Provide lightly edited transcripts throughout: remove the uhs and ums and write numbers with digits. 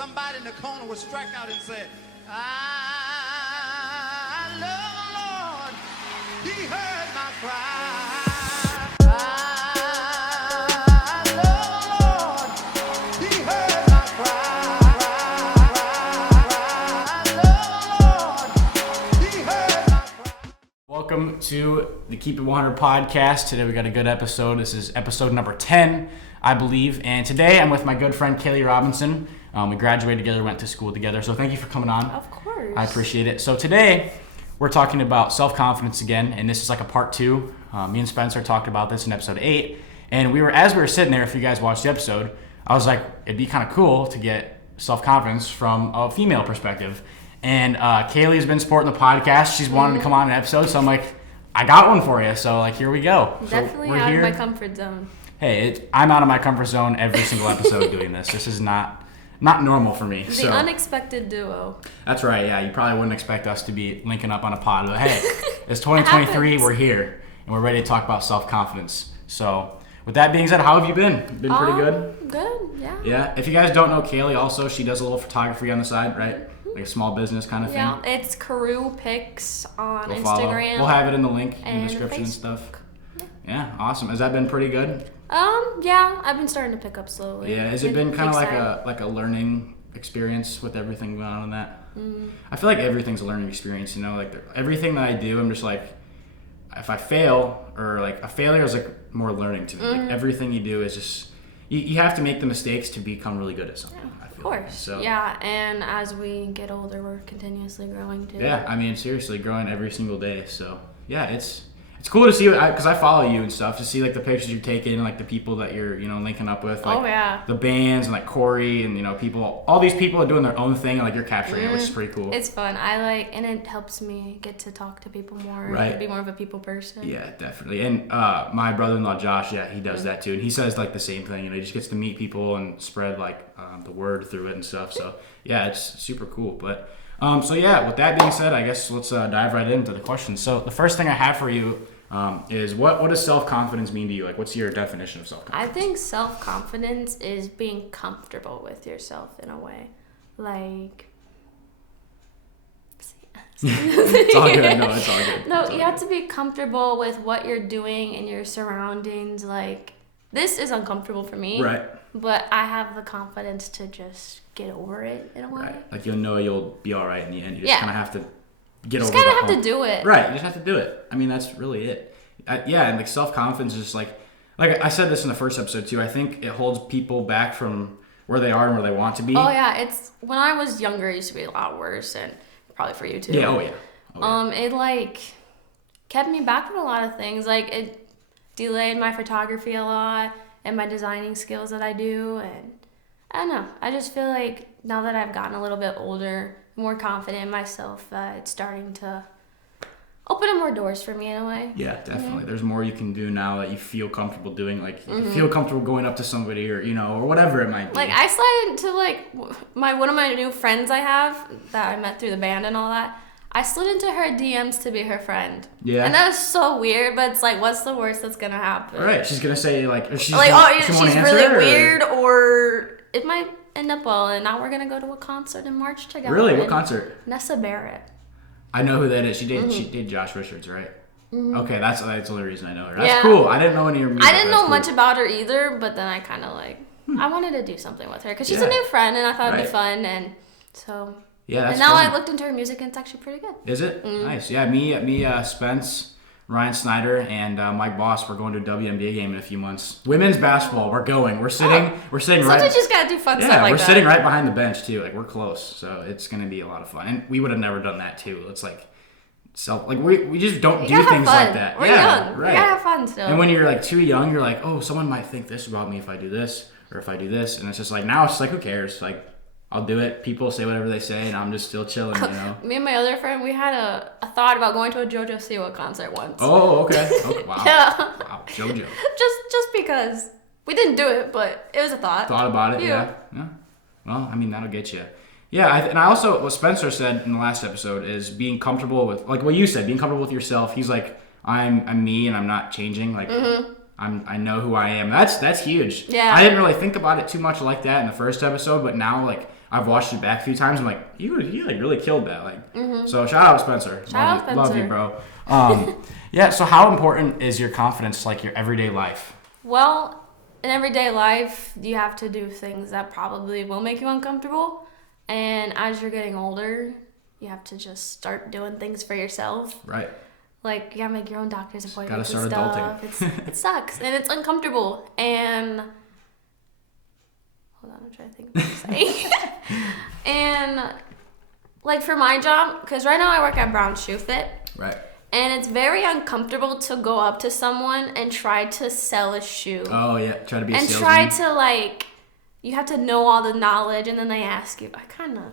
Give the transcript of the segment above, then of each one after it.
somebody in the corner would strike out and say, I love the Lord, he heard my cry. I love the Lord, he heard my cry. I love the Lord, he heard my cry. Welcome to the Keep It 100 podcast. Today we got a good episode. This is episode number 10, I believe. And today I'm with my good friend Kaylee Robinson. We graduated together, went to school together. So thank you for coming on. Of course. I appreciate it. So today we're talking about self-confidence again, and this is like a part 2. Me and Spencer talked about this in episode 8. And as we were sitting there, if you guys watched the episode, I was like, it'd be kind of cool to get self-confidence from a female perspective. And Kaylee's been supporting the podcast. She's wanted to come on an episode, so I'm like, I got one for you. So like, here we go. Definitely so out of my comfort zone. Hey, I'm out of my comfort zone every single episode doing this. This is not normal for me. The unexpected duo. That's right. Yeah, you probably wouldn't expect us to be linking up on a pod. But hey, it's 2023. We're here, and we're ready to talk about self-confidence. So with that being said, how have you been? Been pretty good? Good, yeah. Yeah. If you guys don't know Kaylee, also, she does a little photography on the side, right? Like a small business kind of thing. Yeah, it's Carew Pics on Go Instagram. follow. We'll have it in the link in the description and Facebook. stuff. Yeah, awesome. Has that been pretty good? Yeah, I've been starting to pick up slowly. Yeah, has it been kind of like a learning experience with everything going on in that? I feel like everything's a learning experience, you know, like everything that I do, I'm just like, if I fail, or like a failure is like more learning to me. Like everything you do is just, you have to make the mistakes to become really good at something. Yeah, I feel of course. like. So, yeah, and as we get older, we're continuously growing too. yeah, I mean, seriously, growing every single day. So yeah, it's cool to see, because I follow you and stuff, to see like the pictures you're taking and like the people that you're, you know, linking up with, like the bands and like Corey and, you know, people, all these people are doing their own thing and like you're capturing it, which is pretty cool. It's fun. And it helps me get to talk to people more, right. Be more of a people person. Yeah, definitely. And my brother-in-law Josh, yeah, he does that too, and he says like the same thing. You know, he just gets to meet people and spread like the word through it and stuff. So yeah, it's super cool. But so yeah, with that being said, I guess let's dive right into the questions. So the first thing I have for you is what does self-confidence mean to you? Like, what's your definition of self-confidence? I think self-confidence is being comfortable with yourself in a way. Like, it's all good. No, it's all good. No, you have to be comfortable with what you're doing and your surroundings. Like, this is uncomfortable for me. Right. But I have the confidence to just get over it in a way. Right. Like, you'll be all right in the end. You just kind of have to get over it. Just kind of have to do it. Right. You just have to do it. I mean, that's really it. And like self-confidence is just like I said this in the first episode too. I think it holds people back from where they are and where they want to be. Oh yeah, it's when I was younger, it used to be a lot worse, and probably for you too. Yeah. Oh yeah. It like kept me back from a lot of things. Like it delayed my photography a lot and my designing skills that I do, and I don't know. I just feel like now that I've gotten a little bit older, more confident in myself, it's starting to open up more doors for me in a way. Yeah, definitely. There's more you can do now that you feel comfortable doing. Like, you feel comfortable going up to somebody or, you know, or whatever it might be. Like, I slid into, like, one of my new friends I have that I met through the band and all that. I slid into her DMs to be her friend. Yeah. And that was so weird, but it's like, what's the worst that's going to happen? Right. She's going to say, like, she's really weird, or it might end up well, and now we're going to go to a concert in March together. Really? What concert? Nessa Barrett. I know who that is. She did Josh Richards, right? Okay, that's the only reason I know her. That's cool. I didn't know any of your music. I didn't know much about her either, but then I kind of like, I wanted to do something with her because she's a new friend, and I thought it'd be fun, and so. Yeah, that's and now fun. I looked into her music, and it's actually pretty good. Is it? Nice. Yeah, me, Spence, Ryan Snyder, and Mike Boss, we're going to a WNBA game in a few months. Women's basketball, we're going. We're sitting right. Sometimes you just gotta do fun stuff like that. Yeah, we're sitting right behind the bench too. Like, we're close, so it's gonna be a lot of fun. And we would have never done that too. It's like. We just don't do things like that. We're young. Right. We gotta have fun still. And when you're like too young, you're like, oh, someone might think this about me if I do this or if I do this, and it's just like now it's just like, who cares? Like, I'll do it. People say whatever they say, and I'm just still chilling, you know. Me and my other friend, we had a thought about going to a JoJo Siwa concert once. Oh, okay. Wow. Yeah. Wow, JoJo. Just because we didn't do it, but it was a thought. Thought about it, yeah. Well, I mean, that'll get you. Yeah, and I also, what Spencer said in the last episode is being comfortable with, like what you said, being comfortable with yourself. He's like, I'm me and I'm not changing. Like, I know who I am. That's huge. Yeah. I didn't really think about it too much like that in the first episode, but now, like, I've watched it back a few times. I'm like, you like really killed that. Like, so shout out Spencer. Love you, bro. Yeah. So how important is your confidence, like your everyday life? Well, in everyday life, you have to do things that probably will make you uncomfortable. And as you're getting older, you have to just start doing things for yourself. Right. Like, you gotta make your own doctor's appointments Gotta and start stuff. adulting. It sucks, and it's uncomfortable. And hold on, I'm trying to think of what I'm saying. And like for my job, because right now I work at Brown Shoe Fit. Right. And it's very uncomfortable to go up to someone and try to sell a shoe. Oh yeah, try to be a salesman. And try to like, you have to know all the knowledge, and then they ask you. I kind of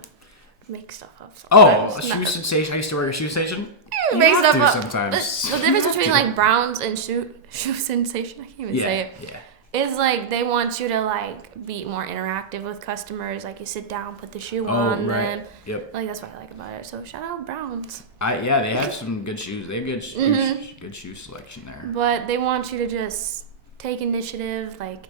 make stuff up sometimes. Oh, a shoe sensation. I used to work at a shoe station. Make You have stuff to up. sometimes. The difference between like Browns and shoe sensation, I can't even say it. Yeah. Is like they want you to like be more interactive with customers. Like you sit down, put the shoe on them. Yep. Like that's what I like about it. So shout out Browns. Yeah, they have some good shoes. They have good shoe selection there. But they want you to just take initiative. Like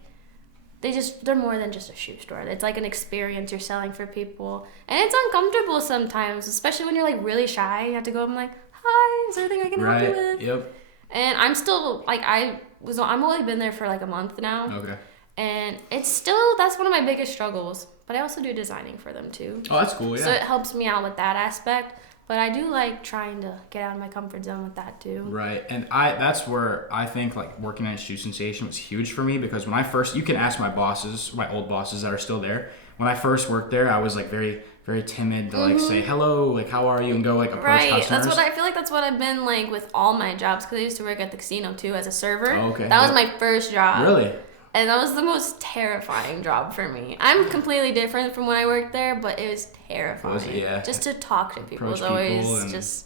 they're more than just a shoe store. It's like an experience you're selling for people, and it's uncomfortable sometimes, especially when you're like really shy. You have to go up and like, hi, is there anything I can help you with? Yep. And I'm still like I've only been there for like a month now. Okay. And it's still, that's one of my biggest struggles. But I also do designing for them too. Oh, that's cool, yeah. So it helps me out with that aspect. But I do like trying to get out of my comfort zone with that too. Right. And that's where I think like working at Shoe Sensation was huge for me, because when I first, you can ask my bosses, my old bosses that are still there. When I first worked there, I was like very, very timid to like say hello, like how are you, and go like approach customers. That's what I feel like. That's what I've been like with all my jobs, because I used to work at the casino too as a server. Oh, okay. That was my first job. Really? And that was the most terrifying job for me. I'm completely different from when I worked there, but it was terrifying. Yeah. Just to talk to people Approach is always people just.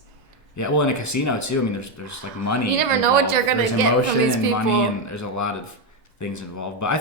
Yeah, well, in a casino too. I mean, there's like money. You never know what you're gonna there's get emotion from these and people. money, and there's a lot of things involved. But I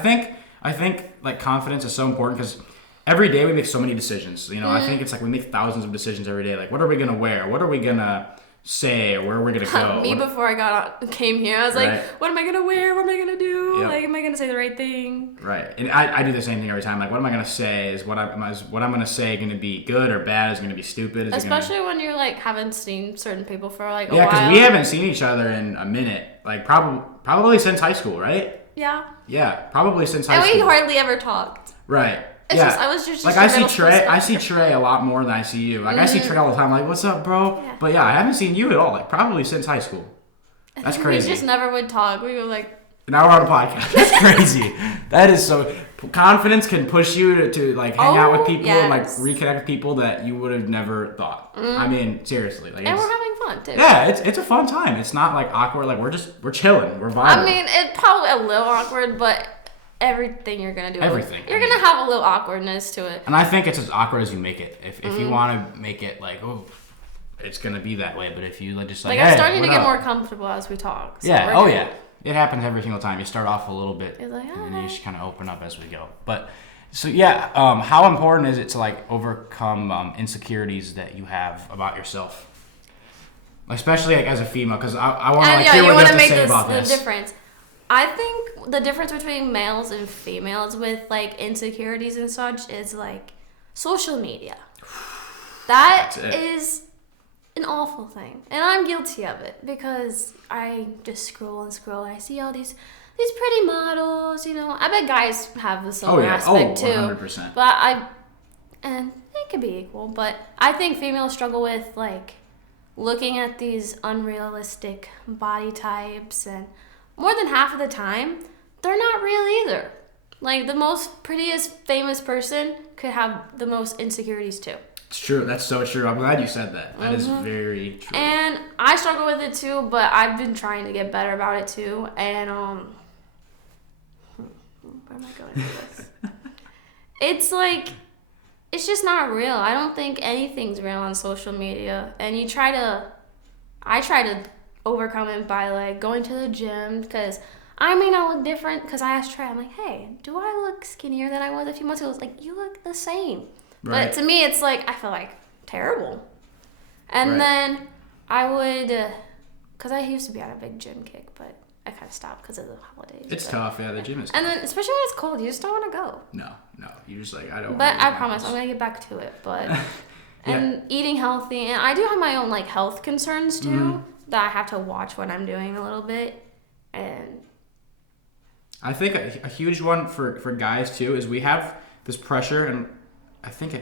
think like confidence is so important, because every day we make so many decisions. You know, I think it's like we make thousands of decisions every day. Like, what are we gonna wear? What are we gonna say? Or where are we gonna go? Before I came here, I was like, what am I gonna wear? What am I gonna do? Yep. Like, am I gonna say the right thing? Right, and I do the same thing every time. Like, what am I gonna say? Is what I'm gonna say gonna be good or bad? Is it gonna be stupid? Especially when you're like haven't seen certain people for like a while. Yeah, because we haven't seen each other in a minute. Like probably since high school, right? Yeah. Yeah, probably since high school. And we hardly ever talked. Right. It's yeah. I was just like I see Trey. I see Trey a lot more than I see you. Like I see Trey all the time. Like, what's up, bro? Yeah. But yeah, I haven't seen you at all. Like probably since high school. That's crazy. We just never would talk. We were like. Now we're on a podcast. That's crazy. That is so. Confidence can push you to like hang out with people and like reconnect with people that you would have never thought. I mean, seriously. Like, and we're having fun too. Yeah, it's a fun time. It's not like awkward. Like we're chilling. We're vibing. I mean, it's probably a little awkward, but. Everything you're gonna do. Everything. You're gonna have a little awkwardness to it. And I think it's as awkward as you make it. If you want to make it like, oh, it's gonna be that way. But if you just like, I'm hey, starting to what get up? more comfortable as we talk. So yeah. Oh yeah. It happens every single time. You start off a little bit, like, and then you just kind of open up as we go. But so yeah, how important is it to like overcome insecurities that you have about yourself, especially like as a female? Because I want to like, hear what you have to say about this. The difference. I think the difference between males and females with like insecurities and such is like social media. That is an awful thing, and I'm guilty of it because I just scroll and scroll. And I see all these pretty models. You know, I bet guys have the similar aspect too. 100%. But and it could be equal. But I think females struggle with like looking at these unrealistic body types, and more than half of the time, they're not real either. Like, the most prettiest famous person could have the most insecurities, too. It's true. That's so true. I'm glad you said that. That is very true. And I struggle with it, too, but I've been trying to get better about it, too. And, where am I going with this? It's like, it's just not real. I don't think anything's real on social media. And I try to overcome it by like going to the gym, because I may not look different. Because I asked Trey, I'm like, hey, do I look skinnier than I was a few months ago? It's like, you look the same. Right. But to me, it's like I feel like terrible. And then I would, because I used to be on a big gym kick, but I kind of stopped because of the holidays. It's tough, yeah. The gym is tough. And then, especially when it's cold, you just don't want to go. No, you just like, I don't. But wanna I leave my promise, house. I'm gonna get back to it. But Yeah. and eating healthy, and I do have my own like health concerns too Mm-hmm. that I have to watch what I'm doing a little bit. And I think a huge one for guys too is we have this pressure, and I think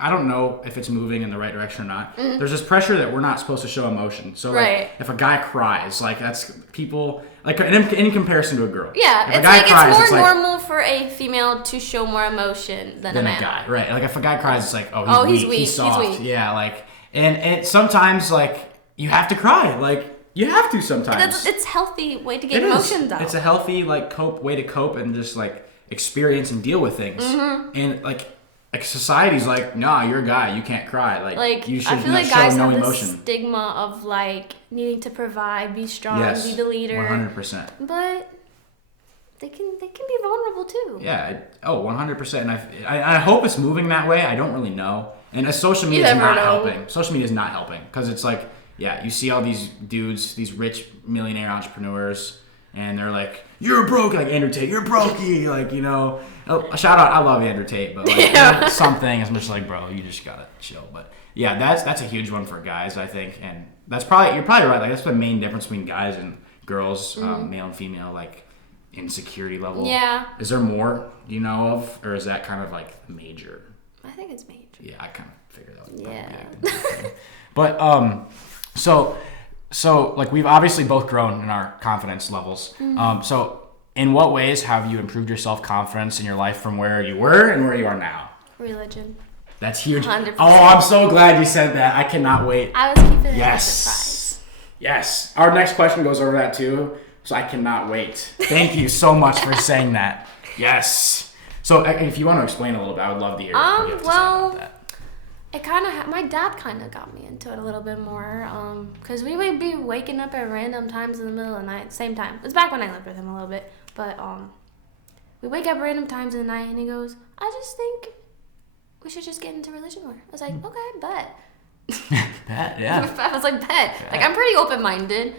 I don't know if it's moving in the right direction or not. There's this pressure that we're not supposed to show emotion. So like, Right. if a guy cries, like that's people like in comparison to a girl. yeah, If a it's guy like cries, it's more like, normal for a female to show more emotion than a man. guy, right? Like if a guy cries, it's like, oh, he's weak, he's soft. He's weak. Yeah, like and sometimes like you have to cry, like you have to sometimes. It's healthy way to get It is. emotions out. It's a healthy like way to cope and just like experience and deal with things. And like society's like, nah, you're a guy, you can't cry. Like you should I feel like show guys no have emotion. this stigma of like needing to provide, be strong, Yes, be the leader. 100%. But they can be vulnerable too. Yeah. 100%. And I hope it's moving that way. I don't really know. And social media is never not know. helping. Social media is not helping because it's like, yeah, you see all these dudes, these rich millionaire entrepreneurs, and they're like, "You're broke," like Andrew Tate. "You're brokey," like, you know. Oh, shout out, I love Andrew Tate, but like some things, I'm just like, bro, you just gotta chill. But yeah, that's a huge one for guys, I think, and you're probably right. Like that's the main difference between guys and girls, male and female, like insecurity level. Yeah. Is there more you know of, or is that kind of like major? I think it's major. Yeah, I kind of figured that was Yeah. probably the thing. But so like we've obviously both grown in our confidence levels. So in what ways have you improved your self-confidence in your life from where you were and where you are now? Religion. That's huge. 100%. Oh, I'm so glad you said that. I cannot wait. I was keeping it Yes. as a surprise. Yes. Our next question goes over that too. So I cannot wait. Thank you so much for saying that. Yes. So if you want to explain a little bit, I would love to hear what you have to say about that. It kind of my dad kind of got me into it a little bit more because we would be waking up at random times in the middle of the night, same time. It's back when I lived with him a little bit, but we wake up random times in the night and he goes, "I just think we should just get into religion more." I was like, "Okay, bet." That, yeah. I was like, "Bet." Like I'm pretty open-minded.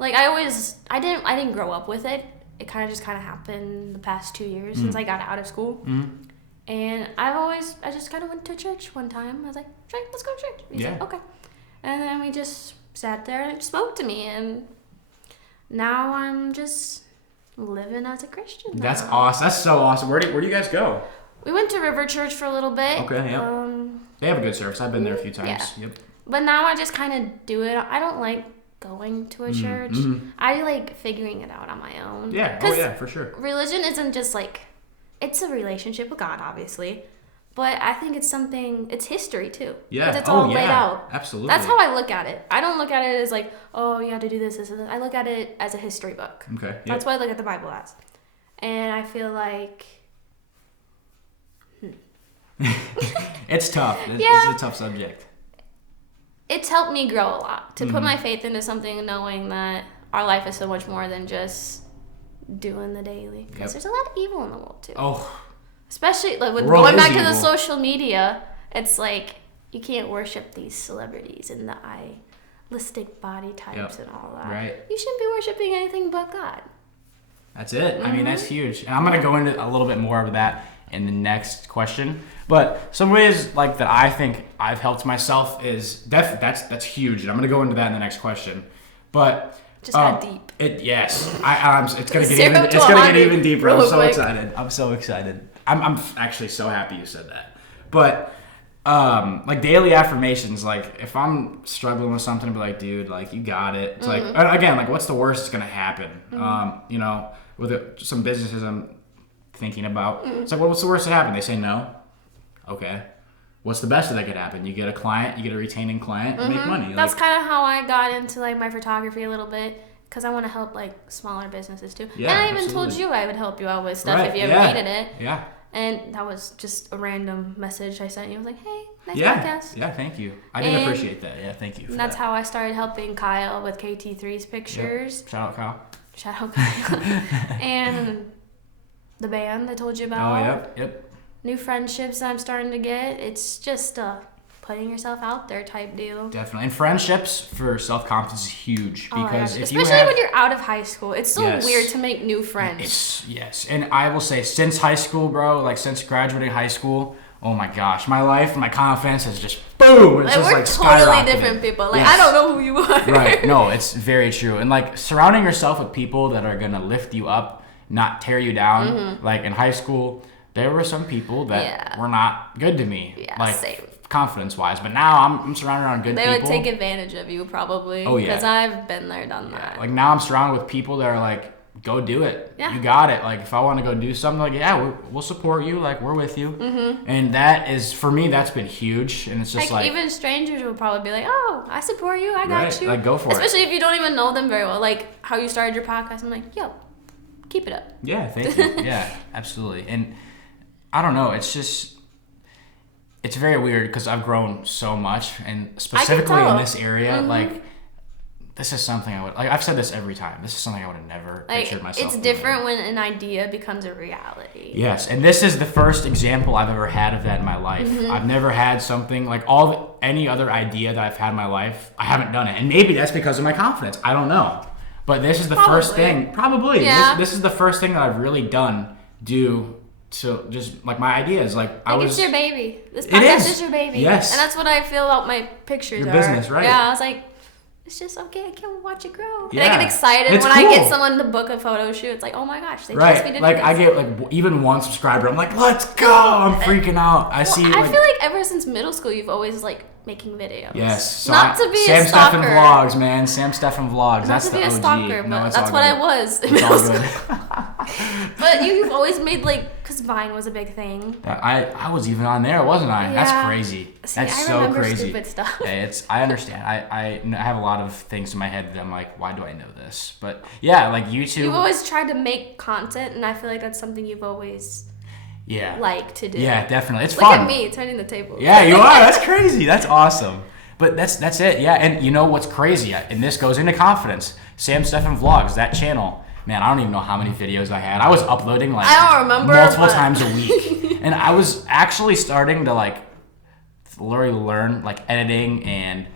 Like I didn't grow up with it. It kind of happened the past 2 years since I got out of school. And I just kind of went to church one time. I was like, "Sure, let's go to church." He said, "Okay." And then we just sat there and it spoke to me. And now I'm just living as a Christian now. That's awesome. That's so awesome. Where do you guys go? We went to River Church for a little bit. Okay, yep. They have a good service. I've been there a few times. Yeah. Yep. But now I just kind of do it. I don't like going to a church. I like figuring it out on my own. Yeah. 'Cause For sure. religion isn't just like, it's a relationship with God, obviously. But I think it's history too. Yeah. 'Cause it's all laid out. Absolutely. That's how I look at it. I don't look at it as like, oh, you have to do this, this, and this. I look at it as a history book. Okay. Yep. That's what I look at the Bible as. And I feel like... It's tough. It's a tough subject. It's helped me grow a lot. To put my faith into something knowing that our life is so much more than just doing the daily. Because there's a lot of evil in the world too. Oh. Especially like with The world going is back to the evil. social media, it's like you can't worship these celebrities and the idealistic body types and all that. Right. You shouldn't be worshiping anything but God. That's it. I mean, that's huge. And I'm going to go into a little bit more of that in the next question. But some ways like that I think I've helped myself is that's huge. And I'm going to go into that in the next question. But Just got deep. It's going to Zero get to it's going to get 100 even deeper. I'm real so quick. excited. I'm so excited. I'm actually so happy you said that. But like daily affirmations, like if I'm struggling with something, I'd be like, dude, like you got it. It's like, again, like what's the worst that's going to happen? You know, with some businesses I'm thinking about. It's like, well, what's the worst that happen? They say no. Okay. What's the best that could happen? You get a client, you get a retaining client, you make money. That's Like, kind of how I got into like my photography a little bit. Because I want to help like smaller businesses too. Yeah, and I even absolutely. told you I would help you out with stuff Right, if you ever yeah, needed it. Yeah. And that was just a random message I sent you. I was like, hey, nice Yeah. podcast. Yeah, thank you. I did And appreciate that. Yeah, thank you. For And that's that. how I started helping Kyle with KT3's pictures. Yep. Shout out, Kyle. Shout out Kyle. And the band I told you about. Oh, yep. New friendships I'm starting to get. It's just putting yourself out there type deal. Definitely. And friendships for self-confidence is huge Oh my because gosh. if Especially you have, when you're out of high school. It's so Yes. weird to make new friends. yes. And I will say since high school, bro, like since graduating high school, oh my gosh, my life, my confidence has just boom. It's Like, just we're like totally skyrocketed. different people. Like, Yes. I don't know who you are. Right. No, it's very true. And like surrounding yourself with people that are gonna lift you up, not tear you down. Like in high school, there were some people that Yeah. were not good to me. Yeah, like same. confidence wise. But now I'm surrounded around good They people. would take advantage of you probably. Oh, yeah. Because I've been there, done that. Like now I'm surrounded with people that are like, go do it. Yeah. You got it. Like if I want to go do something, like yeah, we'll support you. Like we're with you. And that is for me. That's been huge. And it's just like even strangers will probably be like, "Oh, I support you. I got Right, you." like, go for it. Especially if you don't even know them very well. Like how you started your podcast. I'm like, "Yo, keep it up." yeah, thank you. Yeah, absolutely. And I don't know. It's just it's very weird because I've grown so much, and specifically in tell. this area, like. This is something I would like. I've said this every time. This is something I would have never Like pictured myself. it's doing. different when an idea becomes a reality. Yes, and this is the first example I've ever had of that in my life. I've never had something like any other idea that I've had in my life. I haven't done it, and maybe that's because of my confidence. I don't know, but this is the first Probably. thing. Probably, Yeah. this is the first thing that I've really done due to just like my ideas. Like I was. It's your baby. This It podcast is. is your baby. Yes. And that's what I feel about my pictures. Your are. business, right. Yeah, I was like, it's just okay. I can't watch it grow. And I Yeah. get excited It's when I get cool. someone to book a photo shoot. It's like, oh my gosh, they trust me Right, to like do I this. get like even one subscriber. I'm like, let's go! I'm freaking out. I see. I like, feel like ever since middle school, you've always like making videos. Yes. So Not to be Sam a stalker. Stefan Vlogs, man. Sam Stefan Vlogs. Not That's to be the a OG. stalker, No, but it's that's all what good. I was in It's middle all school. good. But you've always made like, because Vine was a big thing. I was even on there, wasn't I? That's Yeah. crazy. See, That's I so remember crazy. stupid stuff. Yeah, I understand. I have a lot of things in my head that I'm like, why do I know this? But yeah, like YouTube. You've always tried to make content, and I feel like that's something you've always yeah. liked to do. Yeah, definitely. It's Look fun. at me turning the table. Yeah, you are. That's crazy. That's awesome. But that's it. Yeah, and you know what's crazy? And this goes into confidence. Sam Stefan Vlogs, that channel. Man, I don't even know how many videos I had. I was uploading like I don't remember, multiple but- times a week, and I was actually starting to like learn like editing and.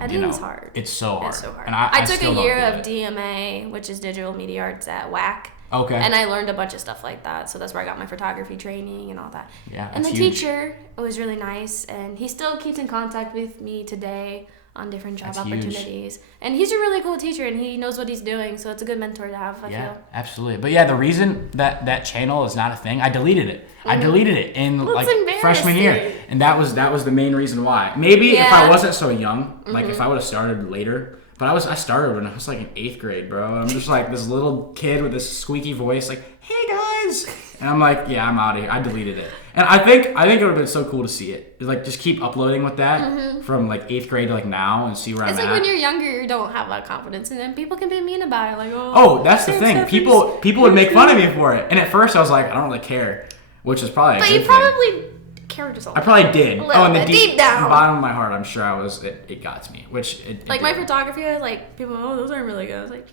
Editing's hard. It's so hard. It's so hard. And I took still a don't year do of it. DMA, which is digital media arts at WAC. Okay. And I learned a bunch of stuff like that. So that's where I got my photography training and all that. Yeah, And the that's huge. teacher was really nice, and he still keeps in contact with me today on different job That's huge. opportunities. And he's a really cool teacher, and he knows what he's doing, so it's a good mentor to have, I Yeah, feel. absolutely. But yeah, the reason that channel is not a thing, I deleted it. I deleted it in Well, like it's freshman year, embarrassing. and that was the main reason why. Maybe if I Yeah. wasn't so young, like if I would have started later. But I started when I was like in 8th grade, bro. I'm just like this little kid with this squeaky voice, like, "Hey guys," and I'm like, "Yeah, I'm out of here." I deleted it, and I think it would have been so cool to see it. Like just keep uploading with that from like 8th grade to like now, and see where It's I'm like at. when you're younger, you don't have that confidence, and then people can be mean about it. Like, Oh, that's the Sam thing. Stefan's- People would make fun of me for it, and at first I was like, I don't really care, which is probably. But a you good thing. probably cared yourself. I probably did. A little In the bit, deep down. bottom of my heart, I'm sure I was. It got to me, which it Like my did. photography, I was like, people, oh, those aren't really good. I was like,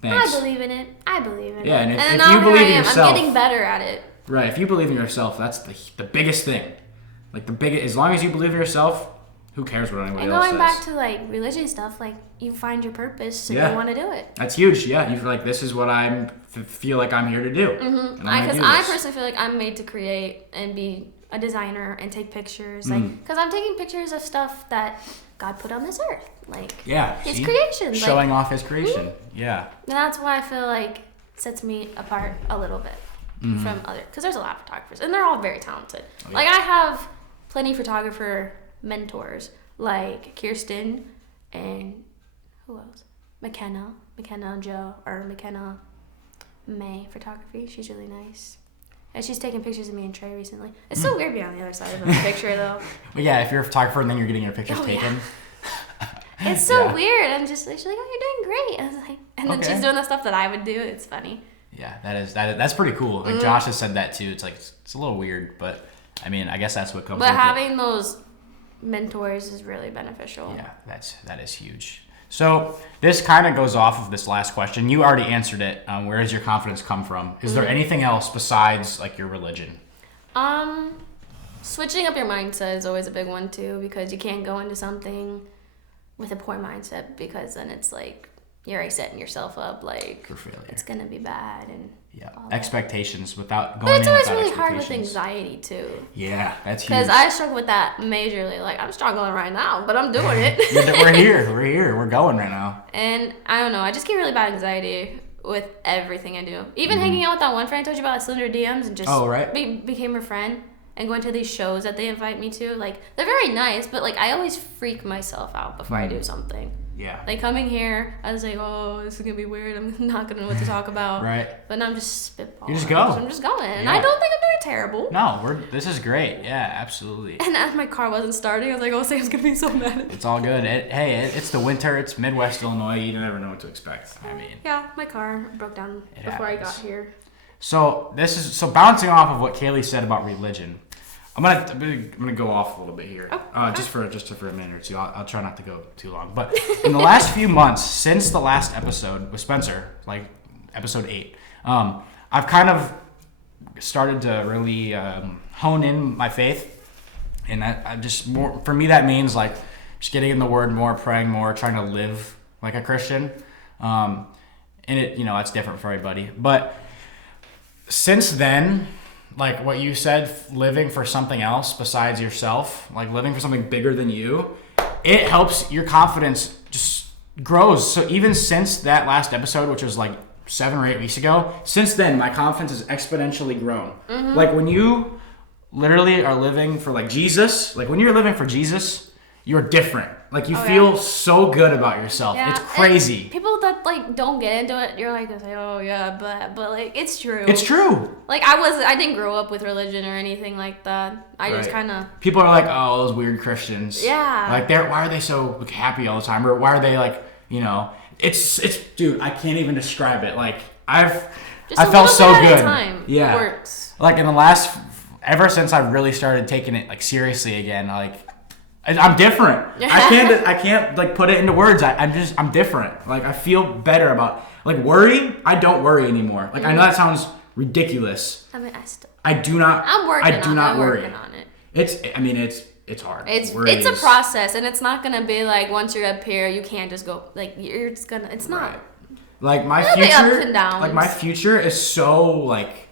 Thanks. I believe in it. I believe in Yeah, it. and if now you here believe I in am. yourself- I'm getting better at it. Right. If you believe in yourself, that's the biggest thing. Like the biggest. As long as you believe in yourself, who cares what anybody And else going says? back to like religion stuff, like you find your purpose and Yeah. you want to do it. That's huge. Yeah, you feel like this is what feel like I'm here to do. And I'm gonna Because do I this. personally feel like I'm made to create and be a designer and take pictures. Mm. Like, because I'm taking pictures of stuff that God put on this earth. Like, Yeah. His see? creations. Showing like, off his creation. Yeah. And that's why I feel like sets me apart a little bit from other, because there's a lot of photographers and they're all very talented. Oh, yeah. Like I have plenty of photographer mentors like Kirsten and who else? McKenna Joe, or McKenna May photography. She's really nice. And she's taken pictures of me and Trey recently. It's so weird being on the other side of the picture though. But yeah, if you're a photographer and then you're getting your pictures Oh, yeah. taken. It's so Yeah. weird. I'm just like, she's like, oh, you're doing great. I was like, and then Okay. she's doing the stuff that I would do. It's funny. Yeah, that's pretty cool. Like Josh has said that too. It's like it's a little weird, but I mean, I guess that's what comes But with it. having those mentors is really beneficial. Yeah, that is huge. So this kind of goes off of this last question. You already answered it. Where does your confidence come from? Is there anything else besides like your religion? Switching up your mindset is always a big one too, because you can't go into something with a poor mindset, because then it's like you're already setting yourself up like for failure. It's gonna be bad and expectations without going. But it's in always without really hard with expectations. anxiety too. Yeah, that's huge. Because I struggle with that majorly. Like I'm struggling right now, but I'm doing it. We're here. We're going right now. And I don't know. I just get really bad anxiety with everything I do. Even hanging out with that one friend I told you about, Slender DMs, and just became her friend. And going to these shows that they invite me to, like, they're very nice, but, like, I always freak myself out before I do something. Yeah. Like, coming here, I was like, oh, this is going to be weird. I'm not going to know what to talk about. Right. But now I'm just spitballing. You just go. So I'm just going. And I don't think I'm doing terrible. No, this is great. Yeah, absolutely. And as my car wasn't starting, I was like, oh, Sam's going to be so mad at me. It's all good. It's the winter. It's Midwest Illinois. You never know what to expect. I mean. Yeah, my car broke down before I got here. So bouncing off of what Kaylee said about religion, I'm gonna go off a little bit here, just for a minute or two. I'll try not to go too long. But in the last few months, since the last episode with Spencer, like episode 8, I've kind of started to really hone in my faith, and I just more for me that means like just getting in the Word more, praying more, trying to live like a Christian. And it it's different for everybody, but since then. Like what you said, living for something else besides yourself, like living for something bigger than you, it helps your confidence just grows. So even since that last episode, which was like 7 or 8 weeks ago, since then, my confidence has exponentially grown. Mm-hmm. Like when you literally are living for like Jesus, like when you're living for Jesus, you're different. Like you feel so good about yourself. Yeah. It's crazy. And people that like don't get into it, you're like, oh yeah, but like it's true. It's true. Like I didn't grow up with religion or anything like that. I just kind of. People are like, oh, those weird Christians. Yeah. Like why are they so happy all the time, or why are they like, it's dude, I can't even describe it. Like I felt so good. Yeah. Works. Like in the ever since I really started taking it like seriously again, like. I'm different. I can't like put it into words. I'm different. Like I feel better about like worry. I don't worry anymore. Like I know that sounds ridiculous. I mean, I do not. I'm working. I'm working on it. It's hard. It's a process, and it's not gonna be like once you're up here, you can't just go like you're just gonna. It's not. Right. Like my There'll future. be ups and downs. Like my future is so like.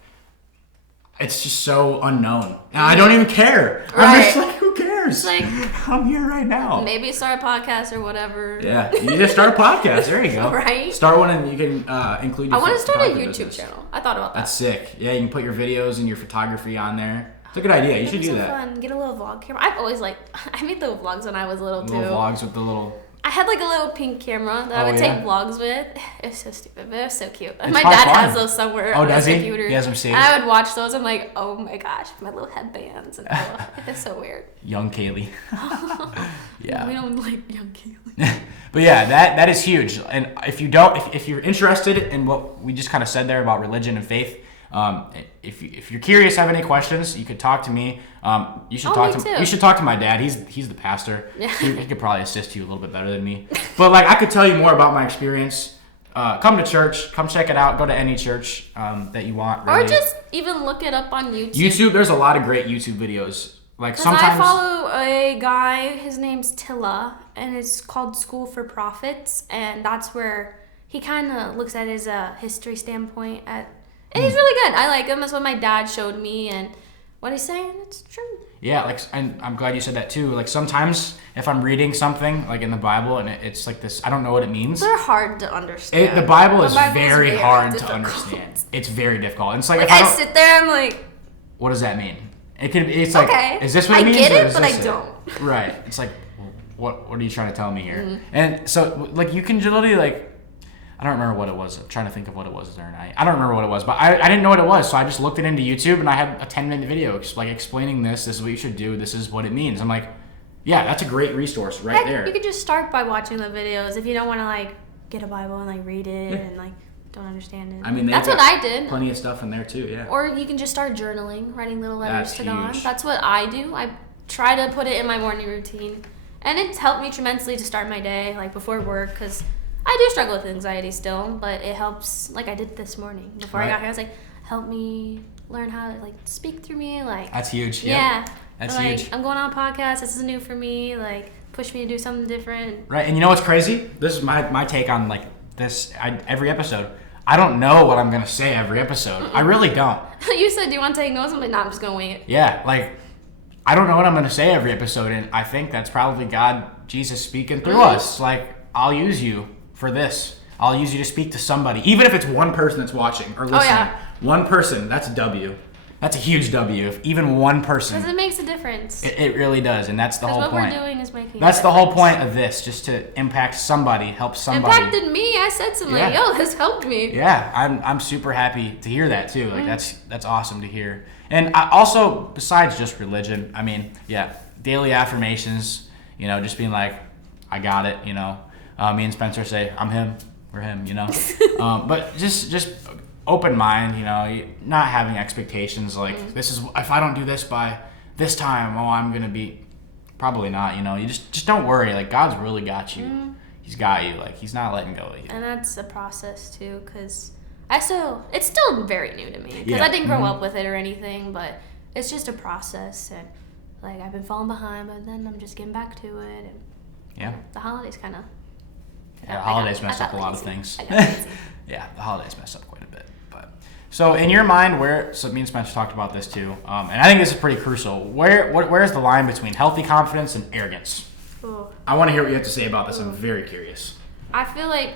It's just so unknown, and I don't even care. Right. I'm just like, who cares? Like, I'm here right now. Maybe start a podcast or whatever. Yeah, you just start a podcast. There you go. Right. Start one, and you can include. I want to start a YouTube channel. I thought about that. That's sick. Yeah, you can put your videos and your photography on there. It's a good idea. You should do that. Fun. Get a little vlog camera. I've always I made the vlogs when I was little too. Little vlogs with the little. I had like a little pink camera that I would take vlogs with. It was so stupid, but it was so cute. It's my dad has those somewhere on his computer. He has them saved. And I would watch those. I'm like, oh my gosh, my little headbands and it's so weird. Young Kaylee. Yeah. We don't like young Kaylee. But yeah, that is huge. And if you're interested in what we just kind of said there about religion and faith, if you're curious, have any questions, you could talk to me. You should talk to my dad. He's the pastor. Yeah. He could probably assist you a little bit better than me. But like I could tell you more about my experience. Come to church. Come check it out. Go to any church that you want. Really. Or just even look it up on YouTube. YouTube. There's a lot of great YouTube videos. Like sometimes I follow a guy. His name's Tilla, and it's called School for Prophets, and that's where he kind of looks at his history standpoint and he's really good. I like him. That's what my dad showed me, and what he's saying, it's true. Yeah, and I'm glad you said that too. Like sometimes if I'm reading something like in the Bible and it's like this, I don't know what it means. They're hard to understand. The Bible is very hard to understand. It's very difficult. And it's like if I sit there, I'm like, what does that mean? It's like, okay, is this what it means? I get it, but I don't. Right. It's like, what are you trying to tell me here? Mm-hmm. And so like you can literally like. I don't remember what it was. I'm trying to think of what it was during night. I don't remember what it was, but I didn't know what it was, so I just looked it into YouTube, and I had a 10-minute video like explaining this is what you should do, this is what it means. I'm like, yeah, that's a great resource there. You could just start by watching the videos if you don't want to like get a Bible and like read it and like don't understand it. I mean, that's what I did. Plenty of stuff in there too, yeah. Or you can just start journaling, writing little letters to God. Huge. That's what I do. I try to put it in my morning routine, and it's helped me tremendously to start my day like before work, because I do struggle with anxiety still, but it helps. Like I did this morning before I got here. I was like, help me learn how to like speak through me. Like that's huge. Yeah. That's like, huge. I'm going on a podcast. This is new for me. Like, push me to do something different. Right, and you know what's crazy? This is my take on like this. Every episode, I don't know what I'm gonna say every episode. I really don't. You said, do you want to take notes? I'm like, nah, I'm just gonna wing it. Yeah, like I don't know what I'm gonna say every episode, and I think that's probably God, Jesus speaking through us. Like, I'll use you for this. I'll use you to speak to somebody, even if it's one person that's watching or listening. Oh, yeah. One person, that's a W. That's a huge W. If even one person. Because it makes a difference. It really does, and that's the whole what point. we're doing is making That's a the whole difference. point of this, just to impact somebody, help somebody. Impacted me. I said something like, Yeah. yo, this helped me. Yeah, I'm super happy to hear that too. Like that's awesome to hear. And I also, besides just religion, I mean, yeah, daily affirmations. You know, just being like, I got it. You know, me and Spencer say, I'm him, we're him. You know, but just open mind. You know, not having expectations like this is if I don't do this by this time, oh, I'm gonna be. Probably not. You know, you just don't worry. Like God's really got you. He's got you. Like He's not letting go of you. And that's a process too, because it's still very new to me, because Yeah. I didn't grow up with it or anything, but it's just a process, and like I've been falling behind, but then I'm just getting back to it, and Yeah. the holidays kind of. Yeah, the holidays messed up a lot of things. I got lazy. Yeah, the holidays messed up quite a bit. But so in your mind, so me and Spencer talked about this too, and I think this is pretty crucial. Where's the line between healthy confidence and arrogance? Ooh. I want to hear what you have to say about this. I'm very curious. I feel like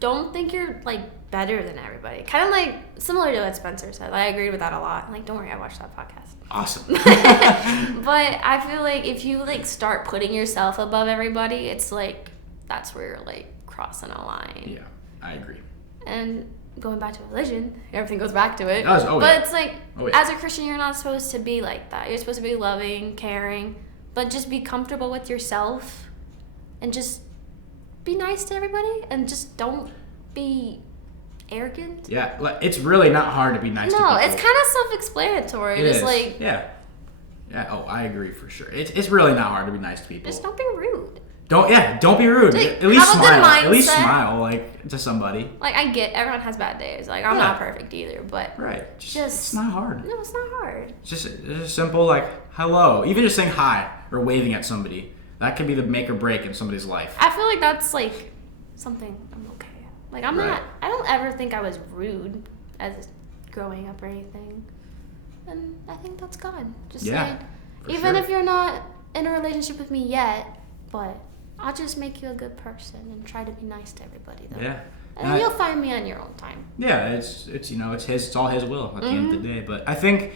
don't think you're like better than everybody. Kind of like similar to what Spencer said. I agreed with that a lot. Like, don't worry, I watched that podcast. Awesome. But I feel like if you like start putting yourself above everybody, it's like that's where you're like crossing a line. Yeah, I agree. And going back to religion, everything goes back to it. It does, oh, but yeah. it's like, Oh, yeah. as a Christian, you're not supposed to be like that. You're supposed to be loving, caring, but just be comfortable with yourself and just be nice to everybody and just don't be arrogant. Yeah, like, it's really not hard to be nice to people. No, it's kind of self-explanatory. It Just is. like, Yeah. Oh, I agree for sure. It's really not hard to be nice to people. just don't be rude. Don't be rude. Like, At least have a good smile. At least mindset. smile like to somebody. Like, I get everyone has bad days. Like, I'm Yeah. not perfect either, but Right. Just- It's not hard. no, it's not hard. It's just simple like hello. Even just saying hi or waving at somebody. That could be the make or break in somebody's life. I feel like that's like something I'm okay at. Like, I'm Right. not, I don't ever think I was rude as growing up or anything. And I think that's God. Just Yeah, saying, for even sure. if you're not in a relationship with me yet, but I'll just make you a good person and try to be nice to everybody though. Yeah. And then you'll find me on your own time. Yeah, it's it's all his will at the end of the day. But I think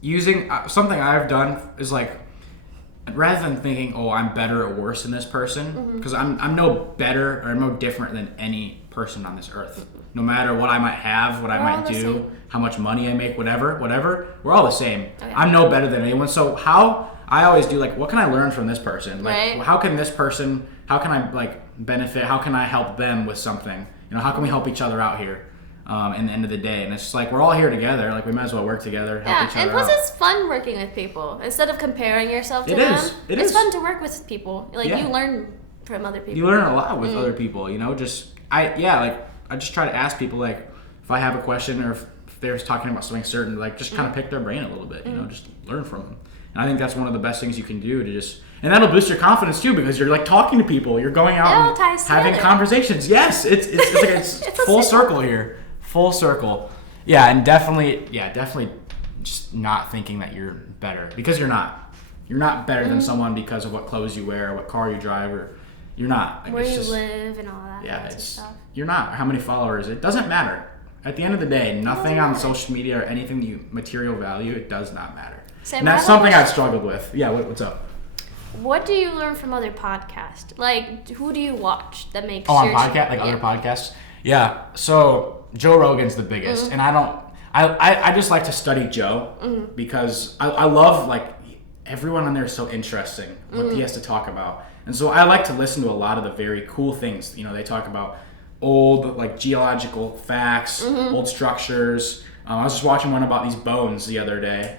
using something I've done is like rather than thinking, oh, I'm better or worse than this person, because I'm no better or I'm no different than any person on this earth. No matter what I might have, what I We're all might the do, same. how much money I make, whatever, we're all the same. Oh, yeah. I'm no better than anyone. So how I always do like, what can I learn from this person? Like, Right. how can I like benefit? How can I help them with something? You know, how can we help each other out here? In the end of the day, and it's just like we're all here together. Like we might as well work together, help Yeah, each and other plus out. it's fun working with people. Instead of comparing yourself to It them, is. It it's is. fun to work with people. Like, Yeah. you learn from other people. You learn a lot with other people. You know, I just try to ask people like if I have a question or if they're talking about something certain, like just kind of pick their brain a little bit. You know, just learn from them. And I think that's one of the best things you can do to just. And that'll boost your confidence too because you're like talking to people. You're going out It all and ties having together. conversations. Yes, it's like it's It's a full circle. circle here. Full circle. Yeah, and definitely just not thinking that you're better because you're not. You're not better than someone because of what clothes you wear or what car you drive or you're not. Like, Where it's you just- live and all that Yeah, fancy it's stuff. you're not. Or how many followers? It doesn't matter. At the end of the day, nothing on matter. social media or anything you material value, it does not matter. Sam, And that's I have a something I've question. struggled with. Yeah, what's up? What do you learn from other podcasts? Like, who do you watch that makes Oh, on your podcast, like other podcasts. Yeah. So Joe Rogan's the biggest, and I just like to study Joe because I love like everyone on there is so interesting what he has to talk about, and so I like to listen to a lot of the very cool things. You know, they talk about old like geological facts, old structures. I was just watching one about these bones the other day.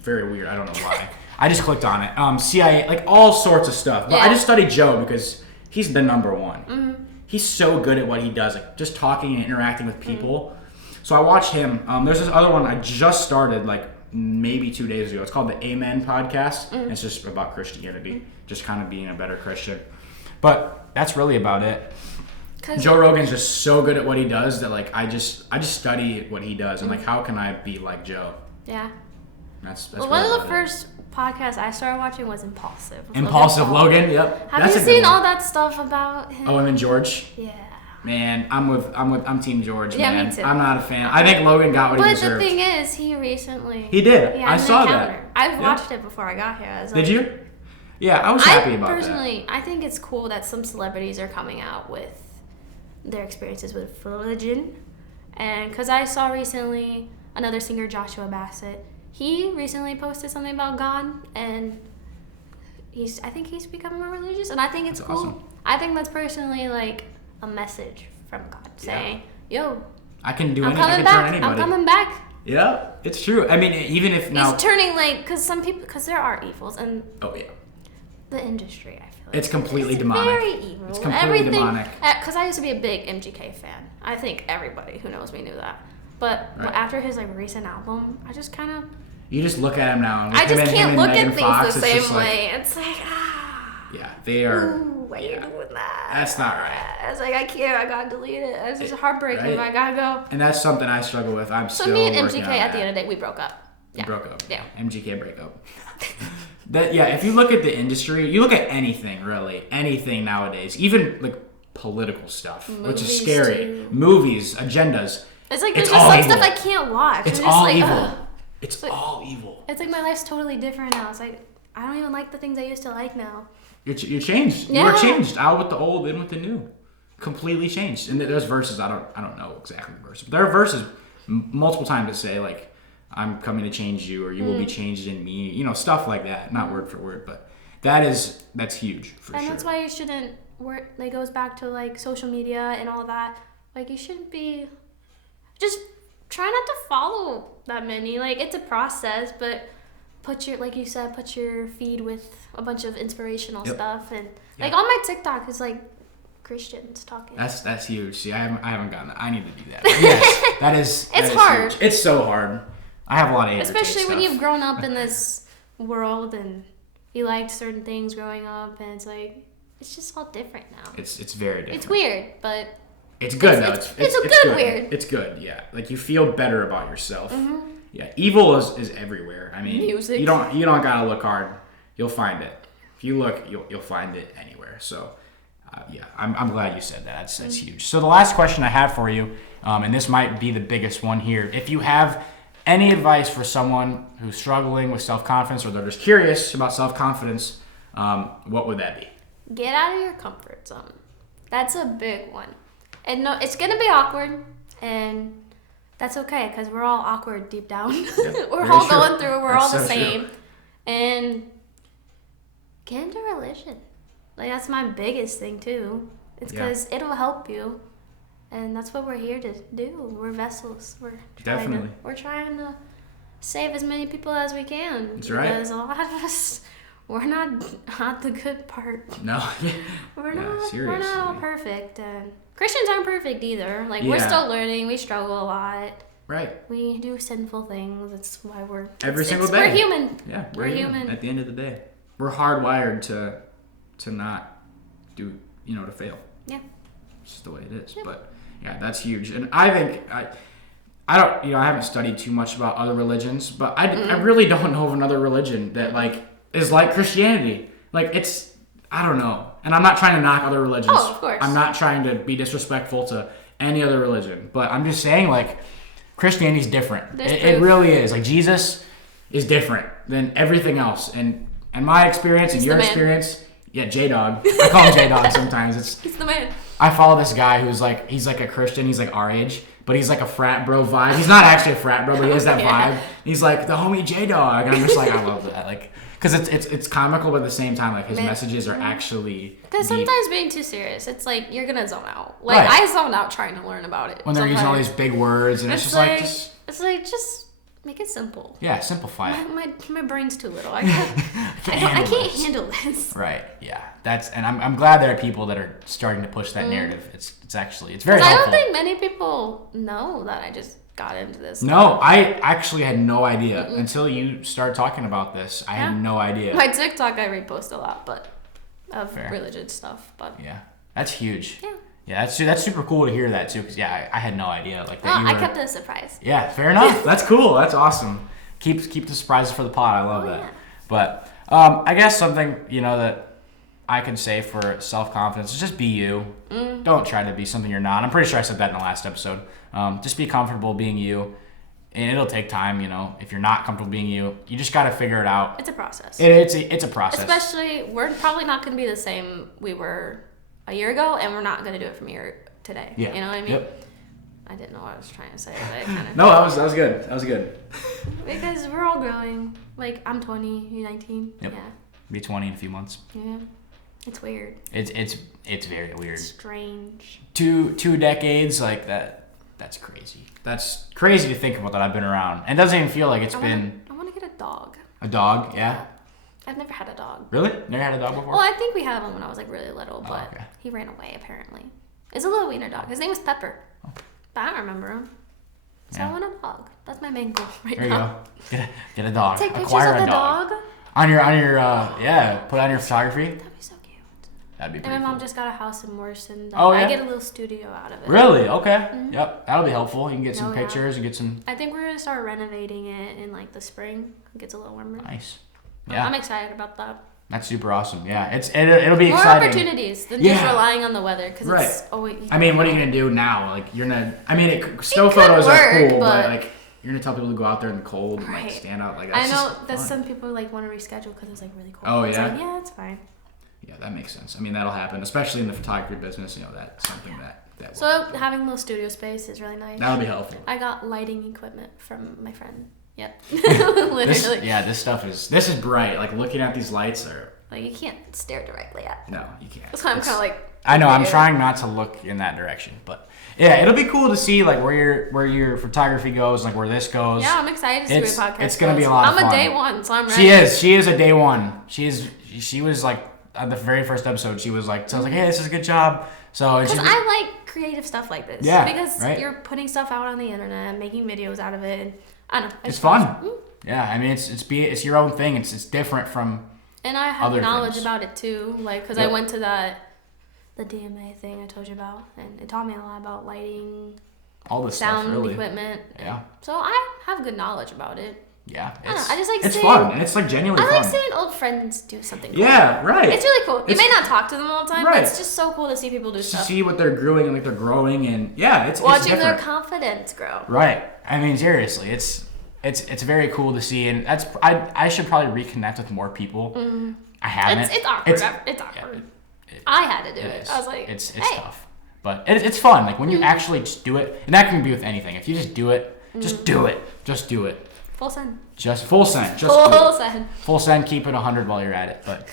Very weird. I don't know why. I just clicked on it. CIA, like all sorts of stuff. But I Yeah. just studied Joe because he's the number one. He's so good at what he does, like just talking and interacting with people. So I watched him. There's this other one I just started like maybe 2 days ago. It's called the Amen Podcast. And it's just about Christianity, just kind of being a better Christian. But that's really about it. Joe Rogan's just so good at what he does that like I just study what he does and like how can I be like Joe? Yeah. That's well, one of the first podcasts I started watching was Impulsive. Logan, yep. Have you seen all that stuff about him? Oh, and then George? Yeah. Man, I'm Team George, yeah, man. Me too. I'm not a fan. I think Logan got what he deserved. But the thing is, he recently... He did. I saw that. I watched it before I got here. I was did you? Yeah, I was happy about that. Personally, I think it's cool that some celebrities are coming out with their experiences with religion. And because I saw recently another singer, Joshua Bassett, he recently posted something about God, and I think he's becoming more religious, and I think it's cool. Awesome. I think that's personally like a message from God saying, yo, I can do I'm anything. coming I can back. turn anybody. I'm coming back. Yeah, it's true. I mean, even if now... He's turning like, because there are evils, and oh, yeah. the industry, I feel like. It's completely demonic. Very evil. It's completely demonic. Because I used to be a big MGK fan. I think everybody who knows me knew that. But after his like recent album, I just kind of... You just look at him now. And I just can't look at things the same like, way. It's like, yeah, they are... Ooh, why are you doing that? That's not right. It's like, I can't. I gotta delete it. It's just heartbreaking. Right? I gotta go. And that's something I struggle with. So me and MGK, at the end of the day, we broke up. Yeah. We broke up. Yeah. MGK breakup. If you look at the industry, you look at anything, really. Anything nowadays. Even, like, political stuff, which is scary. Too. Movies, agendas. It's like, there's just some stuff I can't watch. It's all like, evil. It's like, all evil. It's like my life's totally different now. It's like, I don't even like the things I used to like now. You're changed. Yeah. You were changed. Out with the old, in with the new. Completely changed. And there's verses, I don't know exactly the verses, but there are verses multiple times that say, like, I'm coming to change you, or you will be changed in me. You know, stuff like that. Not word for word, but that's huge, for sure. And that's why you shouldn't, it goes back to, like, social media and all that. Like, you shouldn't be, just try not to follow that many. Like, it's a process, but put your feed with a bunch of inspirational stuff. And, like, on my TikTok is, like, Christians talking. That's huge. See, I haven't gotten that. I need to do that. Yes, that is. It's hard. Huge. It's so hard. I have a lot of especially when you've grown up in this world and you liked certain things growing up, and it's like it's just all different now. It's very different. It's weird, but it's good though. It's a good weird. It's good. Yeah, like you feel better about yourself. Mm-hmm. Yeah, evil is everywhere. I mean, music. You don't gotta look hard. You'll find it. If you look, you'll find it anywhere. So. I'm glad you said that. That's huge. So the last question I have for you, and this might be the biggest one here. If you have any advice for someone who's struggling with self-confidence, or they're just curious about self-confidence, what would that be? Get out of your comfort zone. That's a big one. And no, it's going to be awkward, and that's okay, because we're all awkward deep down. Yep, we're all going through it. We're that's all the so same. True. And get into religion. Like, that's my biggest thing, too. It's because it'll help you. And that's what we're here to do. We're vessels. We're trying to save as many people as we can. That's right. Because a lot of us, we're not the good part. No. We're not all perfect. And Christians aren't perfect either. Like, we're still learning. We struggle a lot. Right. We do sinful things. That's why we're... Every single day. We're human. Yeah, we're human. At the end of the day. We're hardwired to not do, to fail. Yeah. It's just the way it is. Yep. But yeah, that's huge. And I think I don't, I haven't studied too much about other religions, but I really don't know of another religion that like is like Christianity. Like I don't know. And I'm not trying to knock other religions. Oh, of course. I'm not trying to be disrespectful to any other religion, but I'm just saying like Christianity's different. It really is. Like Jesus is different than everything else. And my experience and your experience. Yeah, J-Dog. I call him J-Dog sometimes. He's the man. I follow this guy who's like, he's like a Christian. He's like our age, but he's like a frat bro vibe. He's not actually a frat bro, but he has that vibe. He's like the homie J-Dog. And I'm just like, I love that. Like, because it's comical, but at the same time, like his messages are actually because sometimes being too serious, it's like you're gonna zone out. Like I zone out trying to learn about it. When they're using all these big words, and it's just like just make it simple. Yeah, simplify it. My brain's too little. I can't handle this. Right. Yeah. And I'm glad there are people that are starting to push that narrative. It's very helpful. I don't think many people know that I just got into this. No, I actually had no idea until you started talking about this. I had no idea. My TikTok, I repost a lot, but of Fair. religious stuff. But Yeah, that's huge. yeah. Yeah, that's super cool to hear that too. Because I had no idea like that. Well, you I were, kept it a surprise. Yeah, fair enough. That's cool. That's awesome. Keep the surprises for the pod. I love that. Yeah. But I guess something that I can say for self-confidence is just be you. Don't try to be something you're not. I'm pretty sure I said that in the last episode. Just be comfortable being you, and it'll take time. If you're not comfortable being you, you just got to figure it out. It's a process. It's a process. Especially, we're probably not going to be the same we were a year ago, and we're not going to do it from here today. Yeah. You know what I mean? Yep. I didn't know what I was trying to say, but I kind of. No, that was good. That was good. Because we're all growing. Like, I'm 20, you're 19. Yep. Yeah. Be 20 in a few months. Yeah. It's weird. It's very weird. Strange. Two decades like that. That's crazy. That's crazy to think about that I've been around, and it doesn't even feel like it's been I want to get a dog. a dog. Yeah. I've never had a dog. Really? Never had a dog before? Well, I think we had one when I was like really little, but okay. he ran away apparently. It's a little wiener dog. His name was Pepper, but I don't remember him. So Yeah. I want a dog. That's my main goal right There you now. go. Get a dog. Take pictures Acquire of a the dog. dog. On your put on your photography. That'd be so cute. That'd be And pretty my mom cool. just got a house in Morrison. Oh, yeah? I get a little studio out of it. Really? Okay. Yep. That'll be helpful. You can get some Oh, yeah. pictures and get some I think we're gonna start renovating it in like the spring. It gets a little warmer. nice. I'm Yeah. excited about that. That's super awesome. Yeah. It'll be More exciting. opportunities than just Yeah. relying on the weather because Right. it's always. I mean, what are you gonna do now? Like, you're gonna. I mean, still could photos are work, cool, but but- like, you're gonna tell people to go out there in the cold and like Right. stand out like that. I know that some people like want to reschedule because it's like really cold. Oh, It's yeah? like, yeah, it's fine. Yeah, that makes sense. I mean, that'll happen, especially in the photography business. That's something that So will. having a little studio space is really nice. That'll be helpful. I got lighting equipment from my friend. Yep. Literally. This stuff is bright. Like, looking at these lights are. Like you can't stare directly at. No, you can't. That's why I'm kind of like. I know. I'm weird. trying not to look in that direction, but yeah, it'll be cool to see like where your photography goes, like where this goes. Yeah, I'm excited to see It's- where podcast it's gonna be goes. a lot of I'm fun. a day one, so I'm ready. She is a day one. She was like at the very first episode. She was like, so I was like, hey, this is a good job. So and she, Because I like creative stuff like this. Yeah, Because right. you're putting stuff out on the internet, making videos out of it, and I don't know. it's fun. Yeah, I mean it's your own thing. It's different from. And I have Other knowledge things. about it too, like because Yep. I went to the DMA thing I told you about, and it taught me a lot about lighting, All this sound stuff, really. equipment. Yeah. So I have good knowledge about it. Yeah. I don't know, I just like it's seeing- fun, and it's like genuinely I like fun. seeing old friends do something cool. Yeah, right. It's really cool. You It's- may not talk to them all the time, Right. but it's just so cool to see people do to stuff. see what they're growing and like they're growing and yeah, it's Watching their different. confidence grow. Right. I mean, seriously, it's very cool to see, and I should probably reconnect with more people. I haven't. It's awkward. It's awkward. I had to do it. I was like, it's hey. tough, but it's fun. Like when you actually just do it, and that can be with anything. If you just do it, just do it. Just do it. Full send. Just full send. Just do Full it. send. Full send. Keep it 100 while you're at it. But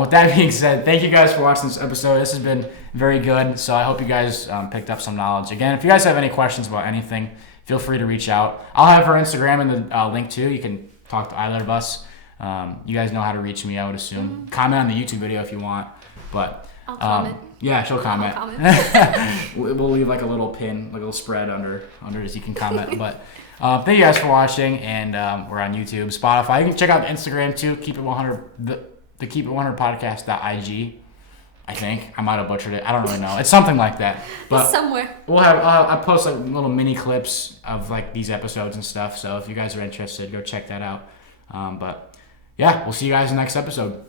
with that being said, thank you guys for watching this episode. This has been very good. So I hope you guys picked up some knowledge. Again, if you guys have any questions about anything, feel free to reach out. I'll have her Instagram in the link too. You can talk to either of us. You guys know how to reach me, I would assume. Comment on the YouTube video if you want. But I'll comment. yeah, she'll comment. I'll comment. We'll leave like a little pin, like a little spread under as you can comment. But thank you guys for watching, and we're on YouTube, Spotify. You can check out Instagram too. Keep it 100 the Keep It 100 podcast.ig. I think I might have butchered it. I don't really know. It's something like that. But Somewhere. we'll have I post like little mini clips of like these episodes and stuff. So if you guys are interested, go check that out. But yeah, we'll see you guys in the next episode.